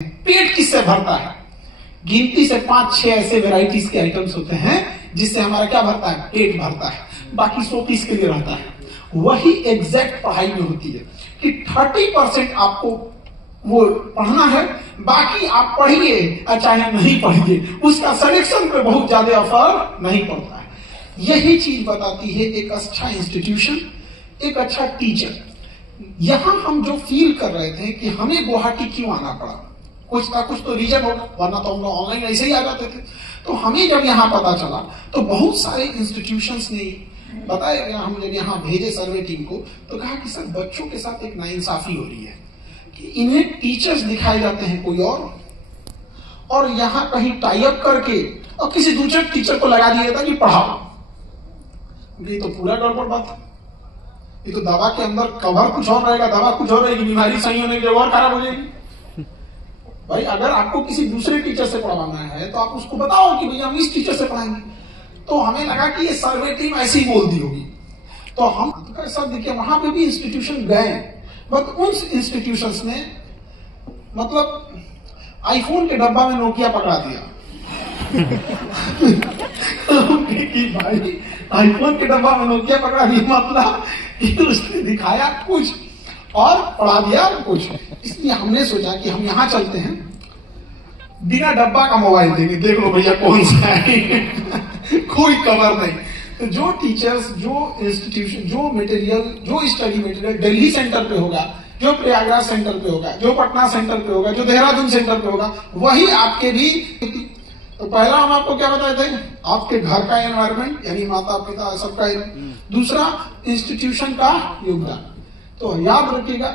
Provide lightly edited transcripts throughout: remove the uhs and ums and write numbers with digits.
पेट किससे भरता है? गिनती से 5-6 ऐसे वेराइटीज के आइटम्स होते हैं जिससे हमारा क्या भरता है? पेट भरता है। बाकी 100 पीस के लिए रहता है। वही एग्जैक्ट पढ़ाई में होती है कि 30% आपको वो पढ़ना है, बाकी आप पढ़िए चाहे नहीं पढ़िए, उसका सिलेक्शन पे बहुत ज्यादा असर नहीं पड़ता है। यही चीज बताती है एक अच्छा इंस्टीट्यूशन, एक अच्छा टीचर। यहां हम जो फील कर रहे थे कि हमें गुवाहाटी क्यों आना पड़ा, कुछ ना कुछ तो रीजन होगा, वरना तो हम लोग ऑनलाइन ऐसे ही आ जाते थे। तो हमें जब यहाँ पता चला तो बहुत सारे इंस्टीट्यूशंस ने बताया गया, हम जब यहाँ भेजे सर्वे टीम को तो कहा कि सर बच्चों के साथ एक नाइंसाफी हो रही है कि इन्हें टीचर्स दिखाए जाते हैं कोई और यहाँ कहीं टाई अप करके और किसी दूसरे टीचर को लगा दिया था कि पढ़ाओ। ये तो पूरा गड़बड़ बात है। ये तो दवा के अंदर कवर कुछ और रहेगा, दवा कुछ और रहेगी, बीमारी सही होने की और खराब हो जाएगी। भाई अगर आपको किसी दूसरे टीचर से पढ़वाना है तो आप उसको बताओ कि भैया हम इस टीचर से पढ़ाएंगे। तो हमें लगा कि ये सर्वे टीम ऐसी बोल दी होगी, तो हम सर देखिए वहां पे भी इंस्टीट्यूशन गए, बट उन इंस्टीट्यूशंस ने मतलब आईफोन के डब्बा में नोकिया पकड़ा दिया। कि भाई आईफोन के डब्बा में नोकिया पकड़ा दिया मतलब कि उसने दिखाया कुछ और पढ़ा दिया कुछ। इसलिए हमने सोचा कि हम यहां चलते हैं, बिना डब्बा का मोबाइल देंगे, देख लो भैया कौन सा है। कोई कवर नहीं। तो जो टीचर्स, जो इंस्टीट्यूशन, जो मटेरियल, जो स्टडी मटेरियल दिल्ली सेंटर पे होगा, जो प्रयागराज सेंटर पे होगा, जो पटना सेंटर पे होगा, जो देहरादून सेंटर पे होगा, वही आपके भी। तो पहला हम आपको क्या बताए थे? आपके घर का एनवायरमेंट यानी माता पिता सबका। दूसरा इंस्टीट्यूशन का योगदान। तो याद रखिएगा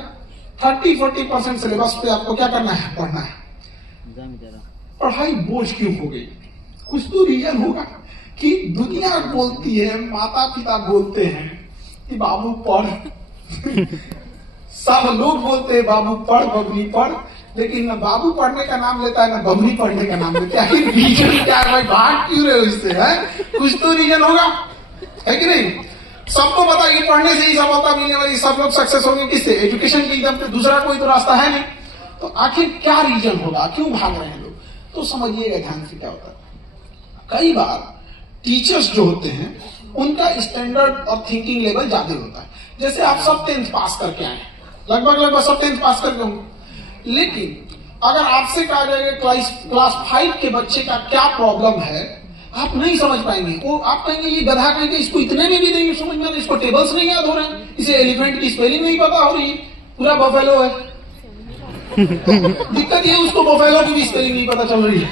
30-40% सिलेबस पे आपको क्या करना है? पढ़ना है। पढ़ाई बोझ क्यों हो गई? कुछ तो रीजन होगा कि दुनिया बोलती है, माता पिता बोलते हैं कि बाबू पढ़। सब लोग बोलते हैं बाबू पढ़, बबली पढ़, लेकिन न बाबू पढ़ने का नाम लेता है, न बबली पढ़ने का नाम लेता है। रीजन क्या है भाई? भाग क्यों रहे हो इससे? है कुछ तो रीजन होगा, है कि नहीं? सबको पता है कि पढ़ने से ही सफलता मिलने वाली, सब लोग सक्सेस होंगे किससे? एजुकेशन के एकदम पे, दूसरा कोई तो रास्ता है नहीं। तो आखिर क्या रीजन होगा, क्यों भाग रहे हैं लोग? तो समझिएगा ध्यान से क्या होता है। कई बार टीचर्स जो होते हैं उनका स्टैंडर्ड और थिंकिंग लेवल ज्यादा होता है। जैसे आप सब 10th पास करके आए, लगभग सब 10th पास करके होंगे, लेकिन अगर आपसे कहा जाएगा क्लास 5 के बच्चे का क्या प्रॉब्लम है, आप नहीं समझ पाएंगे। वो आप कहेंगे ये गधा कहेंगे, इसको इतने में भी नहीं समझ में, इसको टेबल्स नहीं याद हो रहे हैं, इसे एलिफेंट की स्पेलिंग नहीं पता हो रही है, पूरा बफेलो है। दिक्कत ये उसको बफेलो की भी स्पेलिंग नहीं पता चल रही है।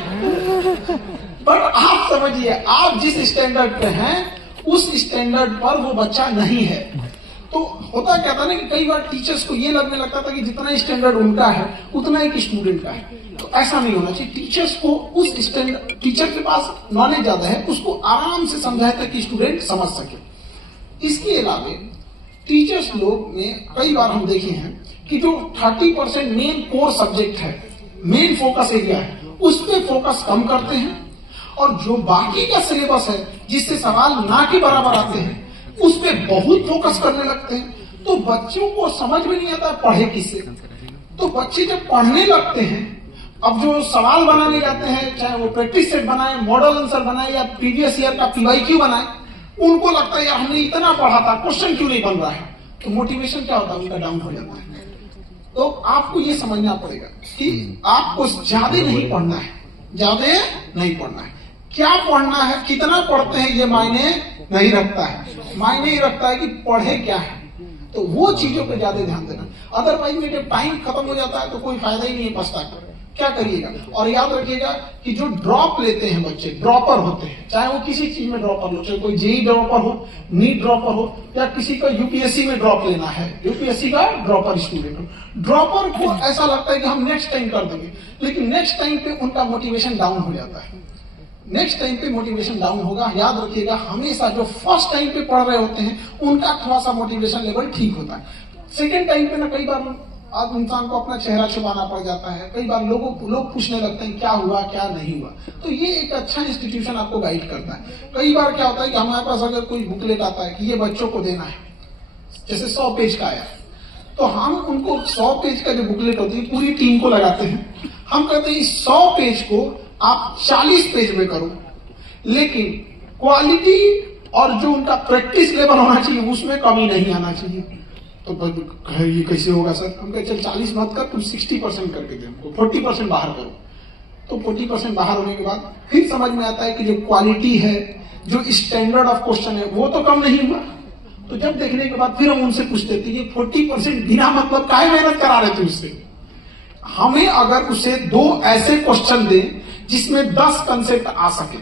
पर आप समझिए, आप जिस स्टैंडर्ड पे हैं उस स्टैंडर्ड पर वो बच्चा नहीं है। तो होता क्या था ना कि कई बार टीचर्स को ये लगने लगता था कि जितना स्टैंडर्ड उनका है उतना एक स्टूडेंट का है। तो ऐसा नहीं होना चाहिए। टीचर्स को उस स्टैंडर्ड, टीचर के पास नॉलेज ज्यादा है, उसको आराम से समझाया था कि स्टूडेंट समझ सके। इसके अलावा टीचर्स लोग में कई बार हम देखे हैं कि जो 30% मेन कोर सब्जेक्ट है, मेन फोकस एरिया है, उस पर फोकस कम करते हैं, और जो बाकी का सिलेबस है जिससे सवाल ना के बराबर आते हैं उस पर बहुत फोकस करने लगते हैं। तो बच्चों को समझ में नहीं आता पढ़े किससे। तो बच्चे जब पढ़ने लगते हैं, अब जो सवाल बनाने जाते हैं, चाहे वो प्रैक्टिस सेट बनाए, मॉडल आंसर बनाए या प्रीवियस ईयर का PYQ बनाए, उनको लगता है यार हमने इतना पढ़ा था, क्वेश्चन क्यों नहीं बन रहा है? तो मोटिवेशन क्या होता है? उनका डाउन हो जाता है। तो आपको ये समझना पड़ेगा कि आपको ज्यादा नहीं पढ़ना है, ज्यादा नहीं पढ़ना है। क्या पढ़ना है, कितना पढ़ते हैं ये मायने नहीं रखता है, मायने ही रखता है कि पढ़े क्या है। तो वो चीजों पे ज्यादा ध्यान देना। अदरवाइज में जब टाइम खत्म हो जाता है तो कोई फायदा ही नहीं है पछता कर। क्या करिएगा? और याद रखिएगा कि जो ड्रॉप लेते हैं बच्चे, ड्रॉपर होते हैं, चाहे वो किसी चीज में ड्रॉपर हो, चाहे कोई जेई ड्रॉपर हो, नीट ड्रॉपर हो, या किसी का यूपीएससी में ड्रॉप लेना है, यूपीएससी का ड्रॉपर स्टूडेंट हो। ड्रॉपर को ऐसा लगता है कि हम नेक्स्ट टाइम कर देंगे, लेकिन नेक्स्ट टाइम पे उनका मोटिवेशन डाउन हो जाता है। नेक्स्ट टाइम पे मोटिवेशन डाउन होगा। याद रखिएगा हमेशा जो फर्स्ट टाइम पे पढ़ रहे होते हैं उनका थोड़ा सा मोटिवेशन लेवल ठीक होता है। सेकेंड टाइम पे ना कई बार आज इंसान को अपना चेहरा छुपाना पड़ जाता है, कई बार लोग पूछने लगते हैं क्या हुआ क्या नहीं हुआ। तो ये एक अच्छा इंस्टीट्यूशन आपको गाइड करता है। कई बार क्या होता है कि हमारे पास अगर कोई बुकलेट आता है कि ये बच्चों को देना है, जैसे 100 पेज का आया, तो हम उनको 100 पेज का जो बुकलेट होती है पूरी टीम को लगाते हैं, हम कहते हैं इस 100 पेज को आप 40 पेज में करो, लेकिन क्वालिटी और जो उनका प्रैक्टिस लेवल होना चाहिए उसमें कमी नहीं आना चाहिए। तो ये कैसे होगा सर? हम कहते चल 40 मत कर, तुम 60% करके दे, हमको 40% बाहर करो। तो 40% बाहर होने के बाद फिर समझ में आता है कि जो क्वालिटी है, जो स्टैंडर्ड ऑफ क्वेश्चन है, वो तो कम नहीं हुआ। तो जब देखने के बाद फिर हम उनसे पूछते थे ये 40% बिना मतलब काहे मेहनत करा रहे थे उससे? हमें अगर उसे 2 ऐसे क्वेश्चन दें जिसमें 10 कंसेप्ट आ सके,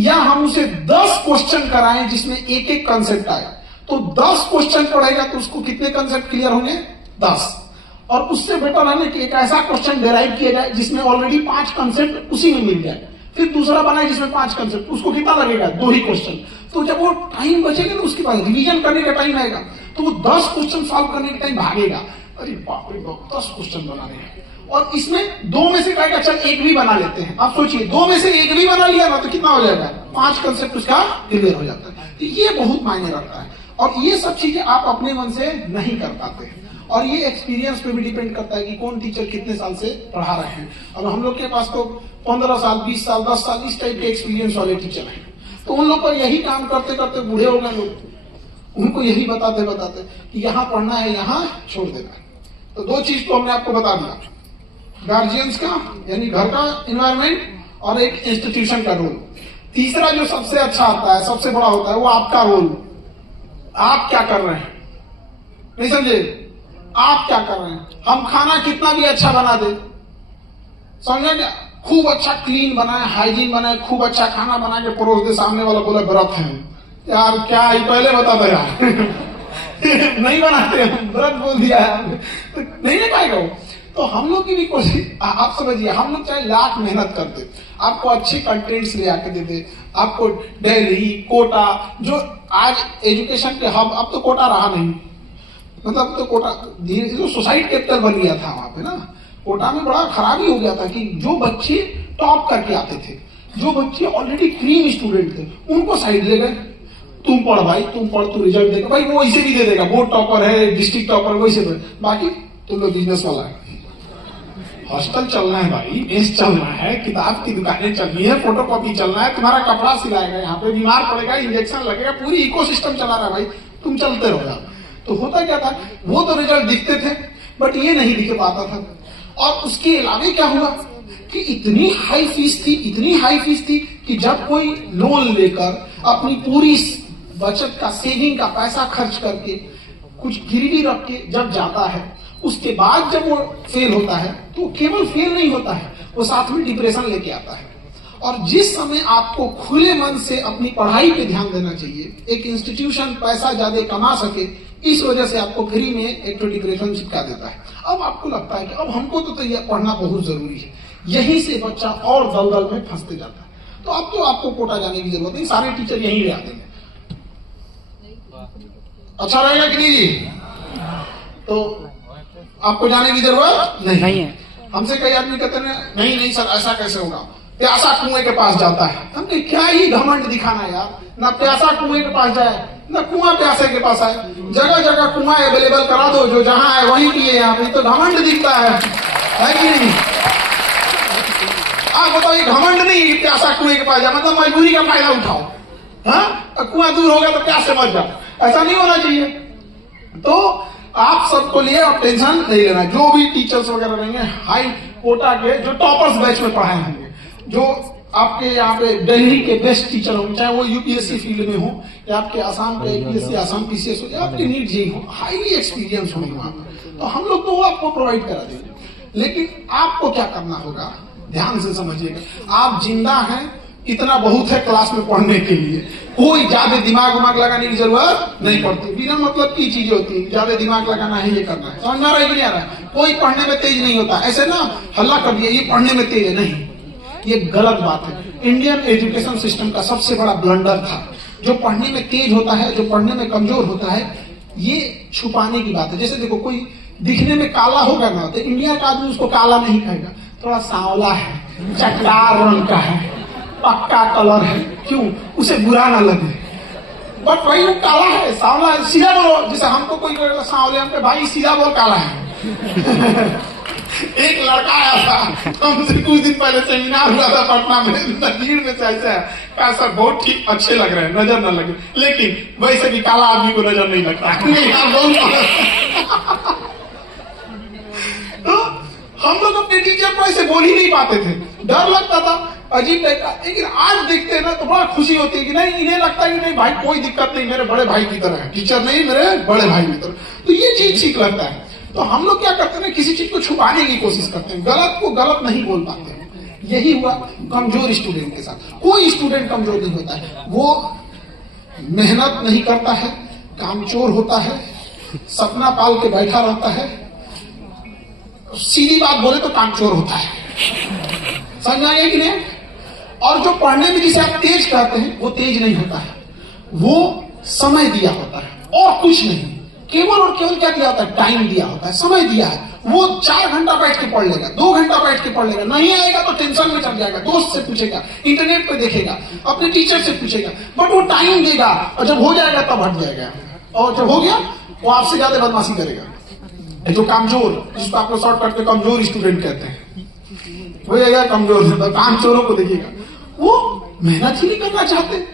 या हम उसे 10 क्वेश्चन कराएं जिसमें एक एक कंसेप्ट आए, तो 10 क्वेश्चन पढ़ेगा तो उसको कितने कंसेप्ट क्लियर होंगे? 10। और उससे बेटर है ना कि एक ऐसा क्वेश्चन डेराइव किया जाए जिसमें ऑलरेडी 5 कंसेप्ट उसी में मिल जाए, फिर दूसरा बनाए जिसमें 5 कंसेप्ट, उसको कितना लगेगा? 2 ही क्वेश्चन। तो जब वो टाइम बचेगा ना, उसके बाद रिवीजन करने का टाइम आएगा, तो वो 10 क्वेश्चन सॉल्व करने का टाइम भागेगा। अरे बाप रे बाप, 10 क्वेश्चन बनाने हैं, और इसमें 2 में से कहेगा चल एक भी बना लेते हैं। आप सोचिए 2 में से एक भी बना लिया ना तो कितना हो जाएगा? 5 कंसेप्ट उसका क्लियर हो जाता है। तो ये बहुत मायने रखता है, और ये सब चीजें आप अपने मन से नहीं कर पाते हैं, और ये एक्सपीरियंस पे भी डिपेंड करता है कि कौन टीचर कितने साल से पढ़ा रहे हैं। अब हम लोग के पास तो 15 साल, 20 साल, 10 साल इस टाइप के एक्सपीरियंस वाले टीचर हैं, तो उन लोग को यही काम करते करते बूढ़े हो गए लोग, उनको यही बताते बताते कि यहाँ पढ़ना है, यहाँ छोड़ देना है। तो 2 चीज तो हमने आपको बता दिया, गार्जियंस का यानी घर का इन्वायरमेंट, और एक इंस्टीट्यूशन का रोल। तीसरा जो सबसे अच्छा आता है, सबसे बड़ा होता है, वो आपका रोल। आप क्या कर रहे हैं? नहीं समझे? आप क्या कर रहे हैं? हम खाना कितना भी अच्छा बना दे, समझे क्या? खूब अच्छा क्लीन बनाए, हाइजीन बनाए, खूब अच्छा खाना बना के परोस दे, सामने वाला बोला व्रत है यार, क्या ये पहले बता दो यार नहीं बनाते हम, व्रत बोल दिया है तो नहीं पाएगा वो। तो हम लोग की भी कोशिश, आप समझिए, हम लोग चाहे लाख मेहनत करते, आपको अच्छे कंटेंट्स ले आके दे दे, आपको दिल्ली, कोटा, जो आज एजुकेशन के हब, अब तो कोटा रहा नहीं, मतलब तो कोटा जो सोसाइटी कैपिटल बन गया था वहां पे ना, कोटा में बड़ा खराबी हो गया था कि जो बच्चे टॉप करके आते थे, जो बच्चे ऑलरेडी क्रीम स्टूडेंट थे, उनको साइड ले गए। तुम पढ़ भाई, तुम पढ़, तू रिजल्ट देगा भाई, वो इसे भी दे देगा, बोर्ड टॉपर है, डिस्ट्रिक्ट टॉपर, वैसे बाकी तुम लोग बिजनेस वाला है, हॉस्टल चलना है भाई, मेस चलना है, किताब की दुकानें चलनी है, फोटो कॉपी चलना है, तुम्हारा कपड़ा सिलाएगा, यहाँ पे बीमार पड़ेगा, इंजेक्शन लगेगा, पूरी इकोसिस्टम चला रहा है भाई, तुम चलते रहो। तो होता क्या था, वो तो रिजल्ट दिखते थे बट ये नहीं दिख पाता था। और उसके अलावा क्या हुआ कि इतनी हाई फीस थी, इतनी हाई फीस थी कि जब कोई लोन लेकर अपनी पूरी बचत का, सेविंग का पैसा खर्च करके, कुछ गिरवी रख के जब जाता है, उसके बाद जब वो फेल होता है, तो केवल फेल नहीं होता है, वो साथ में डिप्रेशन लेके आता है। और जिस समय आपको खुले मन से अपनी पढ़ाई पे ध्यान देना चाहिए, एक इंस्टीट्यूशन पैसा ज्यादा कमा सके, इस वजह से आपको फ्री में एक तो डिप्रेशन चिपका देता है। अब आपको लगता है कि अब हमको तो ये पढ़ना बहुत जरूरी है, यहीं से बच्चा और दलदल में फंसते जाता है। तो अब तो आपको कोटा जाने की जरूरत नहीं, सारे टीचर यहीं ले आते हैं। अच्छा रहेगा कि नहीं जी? तो आपको जाने की जरूरत नहीं है। हमसे कई आदमी कहते हैं नहीं नहीं सर ऐसा कैसे होगा, प्यासा कुएं के पास जाता है। हम कहे क्या ही घमंड दिखाना यार, ना प्यासा कुएं के पास जाए, ना कुआं प्यासे के पास आए, जगह जगह कुआं अवेलेबल करा दो, जो जहां है वहीं पिए। यहाँ पे तो घमंड दिखता है कि नहीं? आप बताओ, ये घमंड नहीं प्यासा कुएं के पास जाए, मतलब मजबूरी का फायदा उठाओ। हाँ, कुआं दूर होगा तो प्यास से मर जाओ, ऐसा नहीं होना चाहिए। तो आप सबको लिए आप टेंशन नहीं लेना। जो भी टीचर्स वगैरह रहेंगे हाई कोटा के, जो टॉपर्स बैच में पढ़ाए होंगे, जो आपके यहाँ पे दिल्ली के बेस्ट टीचर होंगे, चाहे वो यूपीएससी फील्ड में हो या आपके आसाम के यूपीएससी, आसाम पीसीएस हो या आपके नीट जेईई हो, हाईली एक्सपीरियंस होंगे वहां पर, तो हम लोग तो वो आपको प्रोवाइड करा देंगे। लेकिन आपको क्या करना होगा, ध्यान से समझिएगा। आप जिंदा हैं इतना बहुत है क्लास में पढ़ने के लिए, कोई ज्यादा दिमाग उमाग लगाने की जरूरत नहीं पड़ती। बिना मतलब की चीजें होती है, ज्यादा दिमाग लगाना है, ये करना है, समझ में आ रहा है कि नहीं आ रहा है? कोई पढ़ने में तेज नहीं होता, ऐसे ना हल्ला कर दिया ये पढ़ने में तेज है, नहीं, ये गलत बात है। इंडियन एजुकेशन सिस्टम का सबसे बड़ा ब्लंडर था, जो पढ़ने में तेज होता है, जो पढ़ने में कमजोर होता है, ये छुपाने की बात है। जैसे देखो, कोई दिखने में काला होगा ना, तो इंडिया का आदमी उसको काला नहीं कहेगा, थोड़ा सांवला है, चटकार रंग का है, पक्का कलर है, क्यों? उसे बुरा ना लगे। बट भाई वो काला है, सांवला है, सीधा बोलो। जैसे हमको कोई सांवले, हमको भाई सीधा बोल काला है एक लड़का आया था, हमसे कुछ दिन पहले सेमिनार हुआ था पटना में, नजीर में से ऐसा है, कहा सर बहुत ठीक अच्छे लग रहे हैं, नजर न लगे, लेकिन वैसे भी काला आदमी को नजर नहीं लगता। नहीं यार बहुत तो हम लोग अपने टीचर को ऐसे बोल ही नहीं पाते थे, डर लगता था, अजीब टाइप का। लेकिन आज देखते हैं ना तो बड़ा खुशी होती है कि नहीं, इन्हें लगता है कि नहीं भाई कोई दिक्कत नहीं, मेरे बड़े भाई की तरह है, टीचर नहीं मेरे बड़े भाई की तरह। तो ये चीज ठीक लगता है। तो हम लोग क्या करते हैं, किसी चीज को छुपाने की कोशिश करते हैं, गलत को गलत नहीं बोल पाते हैं। यही हुआ कमजोर स्टूडेंट के साथ। कोई स्टूडेंट कमजोर नहीं होता है, वो मेहनत नहीं करता है, कामचोर होता है, सपना पाल के बैठा रहता है, सीधी बात बोले तो कामचोर होता है। समझ आएगा कि नहीं? और जो पढ़ने में जिसे आप तेज कहते हैं वो तेज नहीं होता है, वो समय दिया होता है और कुछ नहीं। केवल और केवल क्या दिया होता है? टाइम दिया होता है, समय दिया है। वो 4 घंटा बैठ के पढ़ लेगा, 2 घंटा बैठ के पढ़ लेगा, नहीं आएगा तो टेंशन में चल जाएगा, दोस्त से पूछेगा, इंटरनेट पे देखेगा, अपने टीचर से पूछेगा, बट वो टाइम देगा और जब हो जाएगा तब हट जाएगा, और जब हो गया वो आपसे ज्यादा बदमाशी करेगा। जो कामचोर, जिसको आप लोग शॉर्टकट में कमजोर स्टूडेंट कहते हैं, वो कमजोर कामचोरों को देखिएगा, वो मेहनत ही नहीं करना चाहते।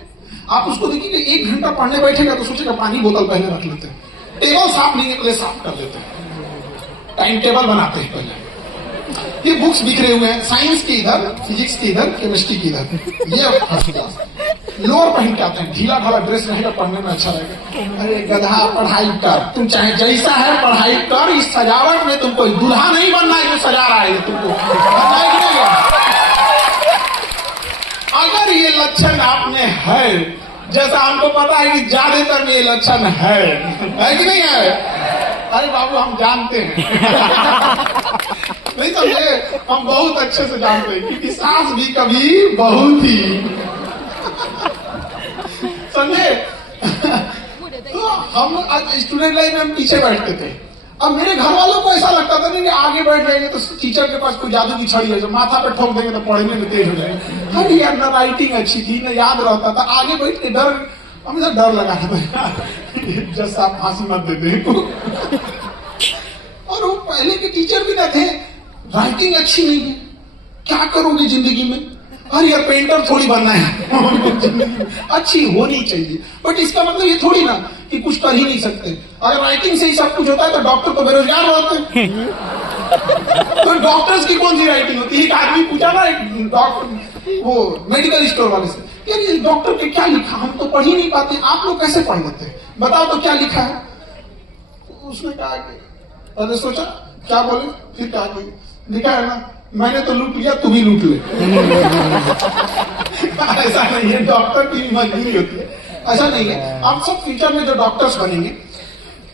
आप उसको देखिए 1 घंटा पढ़ने बैठेगा तो सोचेगा पानी बोतल पहले रख लेते हैं, टेबल साफ नहीं पहले साफ कर देते हैं, टाइम टेबल बनाते हैं पहले। ये बुक्स बिखरे हुए हैं, साइंस की इधर, फिजिक्स की इधर, केमिस्ट्री की इधर, ये फर्स्ट क्लास। लोअर पहन के आते हैं, ढीला ढाला ड्रेस रहेगा, पढ़ने में अच्छा रहेगा। अरे गधा पढ़ाई कर, तुम चाहे जैसा है पढ़ाई कर, इस सजावट में तुमको दूल्हा नहीं बनना है जो सजा रहा है तुमको। अगर ये लक्षण आप में है, जैसा हमको पता है कि ज्यादातर में ये लक्षण है कि नहीं है? अरे बाबू हम जानते हैं नहीं समझे, हम बहुत अच्छे से जानते हैं कि सास भी कभी बहू थी, समझे? तो हम आज स्टूडेंट लाइफ में हम पीछे बैठते थे। अब मेरे घर वालों को ऐसा लगता था नहीं कि आगे बैठ जाएंगे तो टीचर के पास कोई जादू की छड़ी है जो माथा पे ठोक देंगे तो पढ़ने में तेज हो जाएंगे। अरे यार ना राइटिंग अच्छी थी ना याद रहता था, आगे बैठ के डर, हमेशा डर लगा था जैसा आप फांसी मत दे दे। और वो पहले के टीचर भी ना थे, राइटिंग अच्छी नहीं है, क्या करोगे जिंदगी में? अरे यार पेंटर थोड़ी बनना है अच्छी होनी चाहिए, बट इसका मतलब ये थोड़ी ना कि कुछ कर ही नहीं सकते। अगर राइटिंग से ही सब कुछ होता है तो डॉक्टर तो बेरोजगार होते तो डॉक्टर्स की कौन सी राइटिंग होती है? एक आदमी पूछा ना, एक डॉक्टर वो मेडिकल स्टोर वाले से, यार ये डॉक्टर पे क्या लिखा, हम तो पढ़ ही नहीं पाते, आप लोग कैसे पढ़ लेते हैं, बताओ तो क्या लिखा है? उसने कहा कि अरे सोचा क्या बोले, फिर क्या लिखा है ना, मैंने तो लूट लिया, तू भी लूट ले। ऐसा नहीं है, डॉक्टर की मजबूरी होती है, ऐसा नहीं है। आप सब फ्यूचर में जो डॉक्टर्स बनेंगे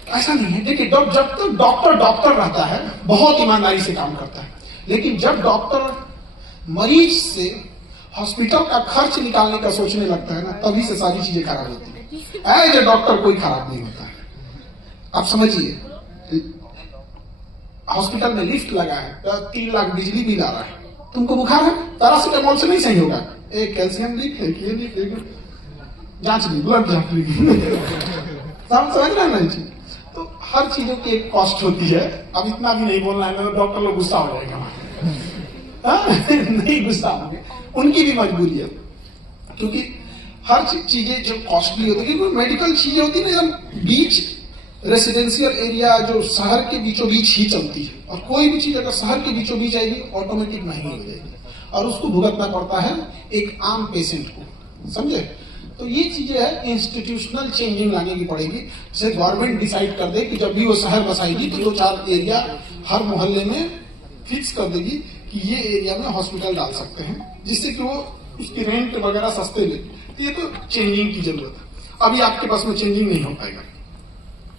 ऐसा नहीं है। देखिए जब तक डॉक्टर रहता है बहुत ईमानदारी से काम करता है, लेकिन जब डॉक्टर मरीज से हॉस्पिटल का खर्च निकालने का सोचने लगता है ना, तभी से सारी चीजें खराब होती है। एज ए डॉक्टर कोई खराब नहीं होता है। आप समझिए, हॉस्पिटल में लिफ्ट लगा है, 3 लाख बिजली बिल आ रहा है, तुमको बुखार है, पैरासिटामोल से नहीं सही होगा, एक कैल्शियम लीक है, ये लीक है, जांच ली, ब्लड जांच ली। समझ रहे हैं ना जी? तो हर चीजों की एक कॉस्ट होती है। अब इतना भी नहीं बोलना है, डॉक्टर लोग गुस्सा हो जाएगा। नहीं गुस्सा होंगे, उनकी भी मजबूरी है, क्योंकि हर चीजें जो कॉस्टली होती है, मेडिकल चीजें होती है ना, एकदम बीच रेसिडेंशियल एरिया जो शहर के बीचों बीच ही चलती है, और कोई भी चीज अगर शहर के बीचों बीच आएगी ऑटोमेटिक महंगी हो जाएगी, और उसको भुगतना पड़ता है एक आम पेशेंट को, समझे? तो ये चीजें है, इंस्टीट्यूशनल चेंजिंग लाने की पड़ेगी। जैसे गवर्नमेंट डिसाइड कर दे कि जब भी वो शहर बसाएगी तो 2-4 एरिया हर मोहल्ले में फिक्स कर देगी कि ये एरिया में हॉस्पिटल डाल सकते हैं, जिससे कि वो उसकी रेंट वगैरह सस्ते ले। तो ये तो चेंजिंग की जरूरत है। अभी आपके पास में चेंजिंग नहीं हो पाएगा।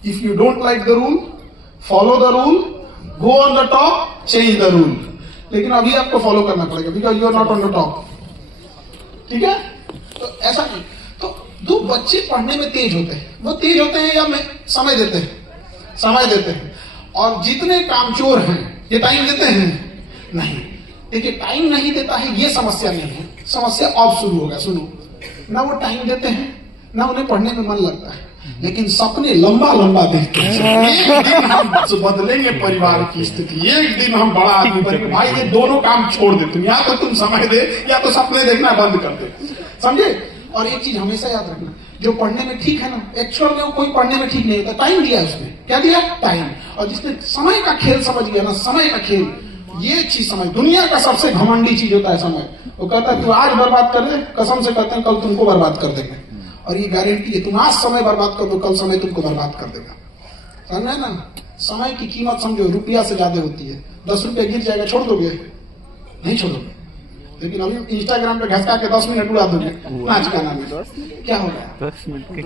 If you don't like the rule, follow the rule, go on the top, change the rule. लेकिन अभी आपको फॉलो करना पड़ेगा, because you are not on the top. ठीक है? तो ऐसा नहीं। तो जो बच्चे पढ़ने में तेज होते हैं, वो तेज होते हैं या समय देते हैं? समय देते हैं। और जितने कामचोर हैं ये टाइम देते हैं? नहीं। देखिए टाइम नहीं देता है ये समस्या नहीं है, समस्या अब शुरू होगा। सुनो, ना वो टाइम देते हैं, ना उन्हें पढ़ने में मन लगता है। लेकिन सपने लंबा लंबा देखते हैं। एक दिन हम बदलेंगे परिवार की स्थिति, एक दिन हम बड़ा आदमी बनेंगे। भाई ये दोनों काम छोड़ दे तुम, या तो तुम समय दे या तो सपने देखना बंद कर दे, समझे। और एक चीज हमेशा याद रखना, जो पढ़ने में ठीक है ना, एक्चुअल में कोई पढ़ने में ठीक नहीं होता, टाइम दिया उसने, क्या दिया, टाइम। और जिसने समय का खेल समझ गया ना, समय का खेल, ये चीज समझ, दुनिया का सबसे घमंडी चीज होता है समय। वो कहता है तू आज बर्बाद कर दे, कसम से कहते हैं कल तुमको बर्बाद कर देंगे। और ये गारंटी है, तुम आज समय बर्बाद कर दो, कल समय तुमको बर्बाद कर देगा, समझ ना। समय की कीमत समझो रुपया से ज्यादा होती है। 10 रुपये गिर जाएगा, छोड़ दोगे, नहीं छोड़ोगे। लेकिन अभी इंस्टाग्राम पे घसका के 10 मिनट उड़ा दोगे नाच गाना में, क्या हो गया, 10 मिनट के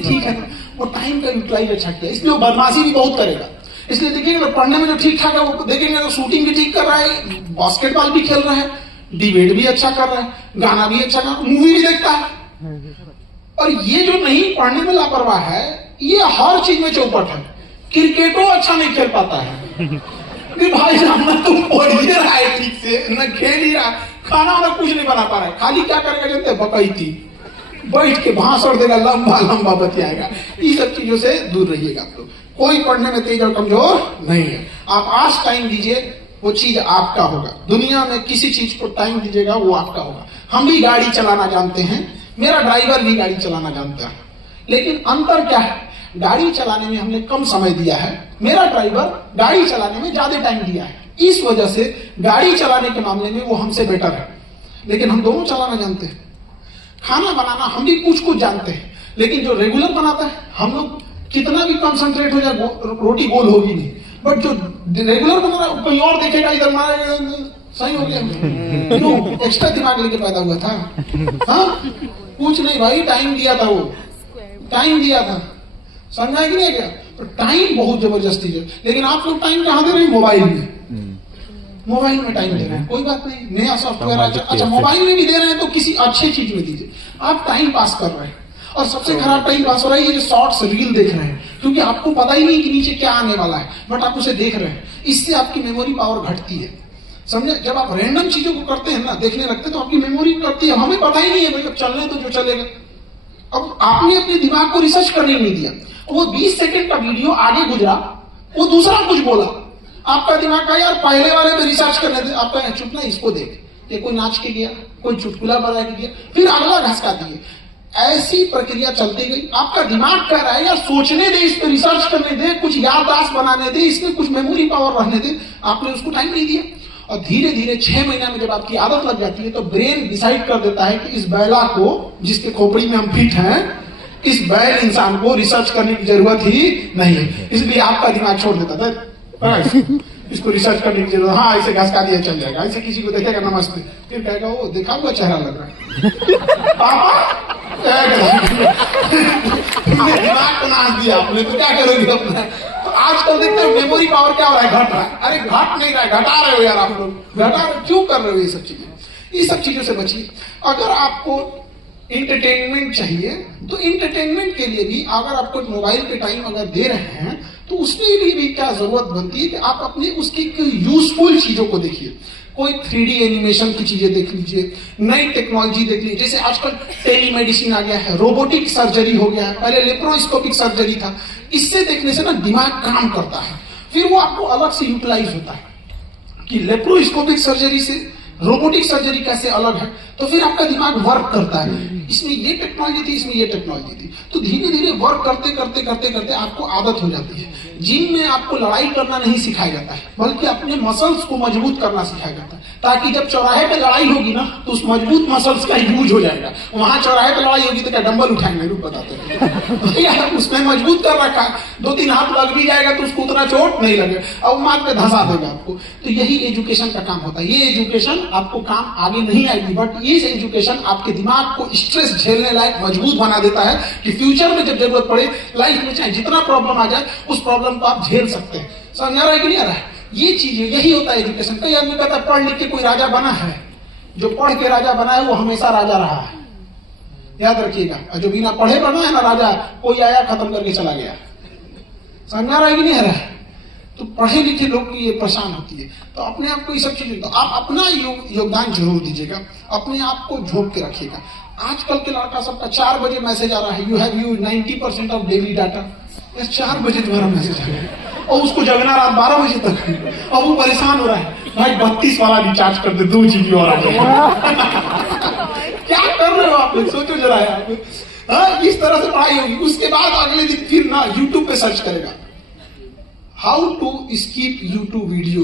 ठीक है ना। वो टाइम का यूटिलाइज अच्छा किया, इसलिए वो बदमाशी भी बहुत करेगा। इसलिए देखिएगा पढ़ने में जो ठीक ठाक है वो देखेंगे तो शूटिंग भी ठीक कर रहा है, बास्केटबॉल भी खेल रहा है, डिबेट भी अच्छा कर रहा है, गाना भी अच्छा कर, मूवी भी देखता है। और ये जो नहीं पढ़ने में लापरवाह है, ये हर चीज में चौपट है। क्रिकेटो अच्छा नहीं खेल पाता है भाई साहब, ना तुम पढ़ ही रहा है ठीक से, न खेल ही रहा, खाना वाना कुछ नहीं बना पा रहा है, खाली क्या करेगा जानते, बकैती बैठ के भाषण देगा, लंबा लंबा बतियाएगा। ये सब चीजों से दूर रहिएगा आप लोग। कोई पढ़ने में तेज और कमजोर नहीं है। आप आज टाइम दीजिए, वो चीज आपका होगा। दुनिया में किसी चीज को टाइम दीजिएगा, वो आपका होगा। हम भी गाड़ी चलाना जानते हैं, मेरा ड्राइवर भी गाड़ी चलाना जानता है, लेकिन अंतर क्या है, गाड़ी चलाने में हमने कम समय दिया है, मेरा ड्राइवर गाड़ी चलाने में ज्यादा टाइम दिया है। इस वजह से गाड़ी चलाने के मामले में वो हमसे बेटर है, लेकिन हम दोनों चलाना जानते हैं। खाना बनाना हम भी कुछ कुछ जानते हैं, लेकिन जो रेगुलर बनाता है, हम लोग कितना भी कंसंट्रेट हो जाए रोटी गोल होगी नहीं, बट जो रेगुलर बना रहा है कोई और देखेगा, इधर मारेगा, सही हो गया, क्यों, एक्स्ट्रा दिमाग लेके पैदा हुआ था। हाँ कुछ नहीं भाई, टाइम दिया था, वो टाइम दिया था, समझा कि नहीं क्या। तो टाइम बहुत जबरदस्ती है, लेकिन आप लोग टाइम कहाँ दे रहे हैं, मोबाइल में, मोबाइल में टाइम दे रहे हैं। कोई बात नहीं, नया सॉफ्टवेयर अच्छा मोबाइल में भी दे रहे हैं तो किसी अच्छी चीज में दीजिए। आप टाइम पास कर रहे हैं, और सबसे खराब टाइम पास हो रहा है ये जो शॉर्ट्स रील देख रहे हैं, क्योंकि आपको पता ही नहीं कि नीचे क्या आने वाला है, बट आप उसे देख रहे हैं। इससे आपकी मेमोरी पावर घटती है, समझे। जब आप रैंडम चीजों को करते हैं ना, देखने लगते हैं, तो आपकी मेमोरी घटती है। हमें पता ही नहीं है भाई, अब चलने तो जो चलेगा। अब आपने अपने दिमाग को रिसर्च करने नहीं दिया, वो 20 सेकंड का वीडियो आगे गुजरा, वो दूसरा कुछ बोला, आपका दिमाग का यार पहले वाले में रिसर्च करने दे, आपका चुप ना, इसको देख, ये कोई नाच के गया, कोई चुटकुला बना के गया, फिर अगला घसका दिए। ऐसी प्रक्रिया चलती गई। आपका दिमाग कह रहा है यार सोचने दे, इस पे रिसर्च करने दे, कुछ याददाश्त बनाने दे, इसमें कुछ मेमोरी पावर रहने दे, आपने उसको टाइम नहीं दिया। और धीरे धीरे 6 महीना में जब आपकी आदत लग जाती है, तो ब्रेन डिसाइड कर देता है कि इस बैला को, जिसके खोपड़ी में हम फिट हैं, इस बैल इंसान को रिसर्च करने की जरूरत ही नहीं है। इसलिए आपका दिमाग छोड़ देता था, इसको रिसर्च करने की जरूरत, हाँ इसे घसका दिया चल जाएगा। ऐसे किसी को देखेगा नमस्ते, फिर कहेगा वो देखा हुआ चेहरा लग रहा है, पापा दिमाग को नाच दिया आपने, तो क्या करोगे अपना। तो आजकल देखते हो मेमोरी पावर क्या हो रहा है, घट रहा है। अरे घट नहीं रहा है, घटा रहे हो यार आप लोग, घटा रहे, क्यों कर रहे हो ये सब चीजें। ये सब चीजों से बचिए। अगर आपको इंटरटेनमेंट चाहिए, तो इंटरटेनमेंट के लिए भी अगर आपको मोबाइल पे टाइम अगर दे रहे हैं, तो उसमें भी क्या जरूरत बनती है कि आप अपने उसकी यूजफुल चीजों को देखिए। कोई 3D एनिमेशन की चीजें देख लीजिए, नई टेक्नोलॉजी देख लीजिए। जैसे आजकल टेलीमेडिसिन आ गया है, रोबोटिक सर्जरी हो गया है, पहले लेप्रोस्कोपिक सर्जरी था। इससे देखने से ना दिमाग काम करता है, फिर वो आपको अलग से यूटिलाइज होता है कि लेप्रोस्कोपिक सर्जरी से रोबोटिक सर्जरी कैसे अलग है, तो फिर आपका दिमाग वर्क करता है। इसमें ये टेक्नोलॉजी थी, इसमें ये टेक्नोलॉजी थी, तो धीरे धीरे वर्क करते करते करते करते आपको आदत हो जाती है। जिम में आपको लड़ाई करना नहीं सिखाया जाता है, बल्कि अपने मसल्स को मजबूत करना सिखाया जाता है, ताकि जब चौराहे पे लड़ाई होगी ना, तो उस मजबूत मसल्स का यूज हो जाएगा। वहां चौराहे पे लड़ाई होगी तो क्या डंबल उठाएंगे, रूप बताते हैं उसमें मजबूत कर रखा, 2-3 हाथ लग भी जाएगा तो उसको उतना चोट नहीं लगे, और मार पे धंसा देगा आपको। तो यही एजुकेशन का काम होता है। ये एजुकेशन आपको काम आगे नहीं आएगी, बट ये एजुकेशन आपके दिमाग को स्ट्रेस झेलने लायक मजबूत बना देता है कि फ्यूचर में जब जरूरत पड़े, लाइफ में चाहे जितना प्रॉब्लम आ जाए, उस प्रॉब्लम को आप झेल सकते हैं। समझ आ रहा है कि नहीं आ रहा है। ये चीज यही होता है एजुकेशन। कई आदमी कहता है पढ़ लिख के कोई राजा बना है, जो पढ़ के राजा बना है वो हमेशा राजा रहा है, याद रखिएगा। और जो बिना पढ़े बना है ना राजा, कोई आया खत्म करके चला गया। समझ आ रहा है कि नहीं आ रहा है। तो पढ़े लिखे लोग की ये परेशान होती है। तो अपने आप को ये सब चीजें, तो आप अपना योगदान जरूर दीजिएगा, अपने आप को झोंक के रखिएगा। आजकल के लड़का सबका 4 बजे मैसेज आ रहा है, you have used 90% of daily data. 4 बजे तुम्हारा मैसेज आ रहा है और उसको जगना रात 12 बजे तक। अब वो परेशान हो रहा है, भाई 32 वाला रिचार्ज कर दे, 2 GB और आ क्या कर रहे हो आप लोग, सोचो जरा यार। इस तरह से पढ़ाई होगी। उसके बाद अगले दिन फिर ना यूट्यूब पे सर्च करेगा, how to skip YouTube video.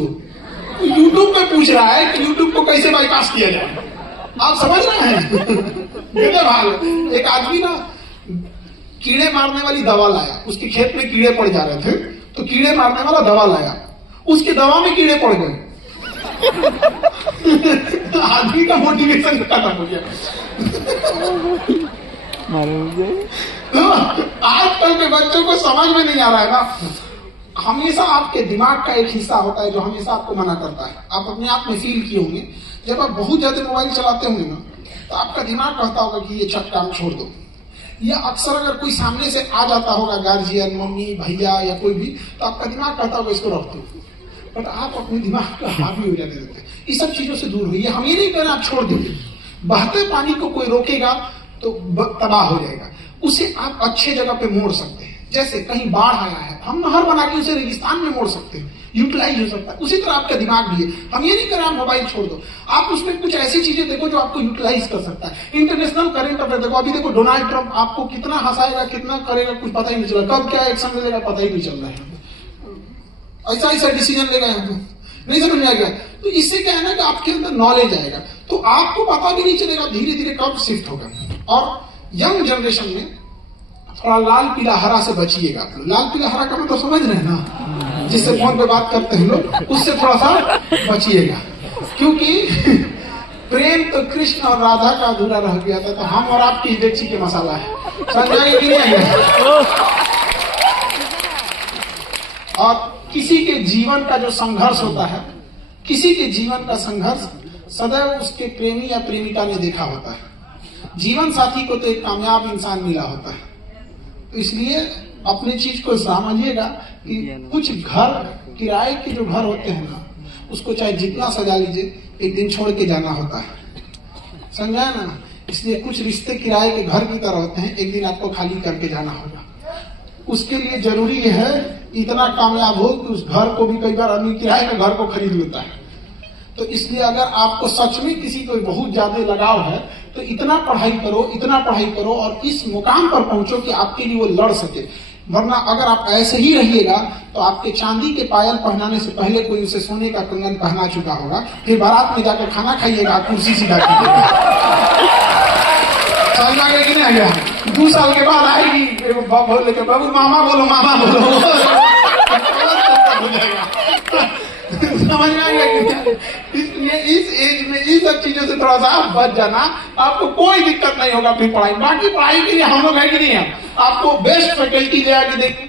YouTube पे पूछ रहा है कि यूट्यूब को कैसे बाईपास किया जाए। आप समझ रहे हैं भाई। एक आदमी ना कीड़े मारने वाली दवा लाया, उसके खेत में कीड़े पड़ जा रहे थे, तो कीड़े मारने वाला दवा लाया, उसकी दवा में कीड़े पड़ गए। आदमी का मोटिवेशन खत्म हो गया। तो आजकल के बच्चों को समझ में नहीं आ रहा है ना। हमेशा आपके दिमाग का एक हिस्सा होता है जो हमेशा आपको मना करता है। आप अपने आप में फील किए होंगे, जब आप बहुत ज्यादा मोबाइल चलाते होंगे ना, तो आपका दिमाग कहता होगा कि ये छठ काम छोड़ दो। या अक्सर अगर कोई सामने से आ जाता होगा, गार्जियन, मम्मी, भैया या कोई भी, तो आपका दिमाग कहता होगा इसको रख दो। बट आप अपने दिमाग का हावी हो जाने देते हैं। इस सब चीजों से दूर हुई। हम ये नहीं कहना आप छोड़ दीजिए। बहते पानी को कोई रोकेगा तो तबाह हो जाएगा। उसे आप अच्छे जगह पे मोड़ सकते हैं। जैसे कहीं बाढ़ आया है, हम नहर बना के उसे रेगिस्तान में मोड़ सकते हैं, यूटिलाइज हो सकता है। उसी तरह आपका दिमाग भी है। हम ये नहीं कर रहे आप मोबाइल छोड़ दो, आप उसमें कुछ ऐसी चीजें देखो जो आपको यूटिलाइज कर सकता है। इंटरनेशनल करंट अफेयर देखो। अभी देखो डोनाल्ड ट्रंप आपको कितना हंसाएगा, कितना करेगा, कुछ पता ही नहीं चला। कब क्या एक्शन लेगा पता ही नहीं चल रहा है। ऐसा ऐसा डिसीजन लेगा नहीं समझ में आ गया। तो इससे क्या है ना कि आपके अंदर नॉलेज आएगा, तो आपको पता भी नहीं चलेगा धीरे धीरे कब शिफ्ट होगा। और यंग जनरेशन में थोड़ा लाल पीला हरा से बचिएगा। आप लोग लाल पीला हरा का मतलब समझ रहे हैं ना, जिससे फोन पे बात करते हैं लोग, उससे थोड़ा सा बचिएगा। क्योंकि प्रेम तो कृष्ण और राधा का अधूरा रह गया था, तो हम और आपकी डेक्ची के मसाला है। समझाएंगे कि नहीं? और किसी के जीवन का जो संघर्ष होता है, किसी के जीवन का संघर्ष सदैव उसके प्रेमी या प्रेमिका ने देखा होता है। जीवन साथी को तो एक कामयाब इंसान मिला होता है। तो इसलिए अपनी चीज को समझिएगा कि कुछ घर किराए के जो घर होते हैं ना, उसको चाहे जितना सजा लीजिए, एक दिन छोड़ के जाना होता है। समझा ना? इसलिए कुछ रिश्ते किराए के घर की तरह होते हैं, एक दिन आपको खाली करके जाना होगा। उसके लिए जरूरी है इतना कामयाब हो कि उस घर को भी, कई बार आदमी किराए के घर को खरीद लेता है। तो इसलिए अगर आपको सच में किसी को बहुत ज्यादा लगाव है, तो इतना पढ़ाई करो और इस मुकाम पर पहुंचो कि आपके लिए वो लड़ सके। वरना अगर आप ऐसे ही रहिएगा तो आपके चांदी के पायल पहनाने से पहले कोई उसे सोने का कंगन पहना चुका होगा। फिर बारात में जाकर खाना खाइएगा, कुर्सी सीधा कीजिएगा। समझ आ गया कि नहीं आ गया? 2 साल के बाद आएगी लेकर, बाबू मामा बोलो, मामा बोलो। समझ में आ गया? इसलिए इस एज में इन सब चीजों से थोड़ा सा बच जाना, आपको कोई दिक्कत नहीं होगा फिर पढ़ाई। बाकी पढ़ाई के लिए हम लोग है कि नहीं है, आपको बेस्ट फैकल्टी ले आके देंगे,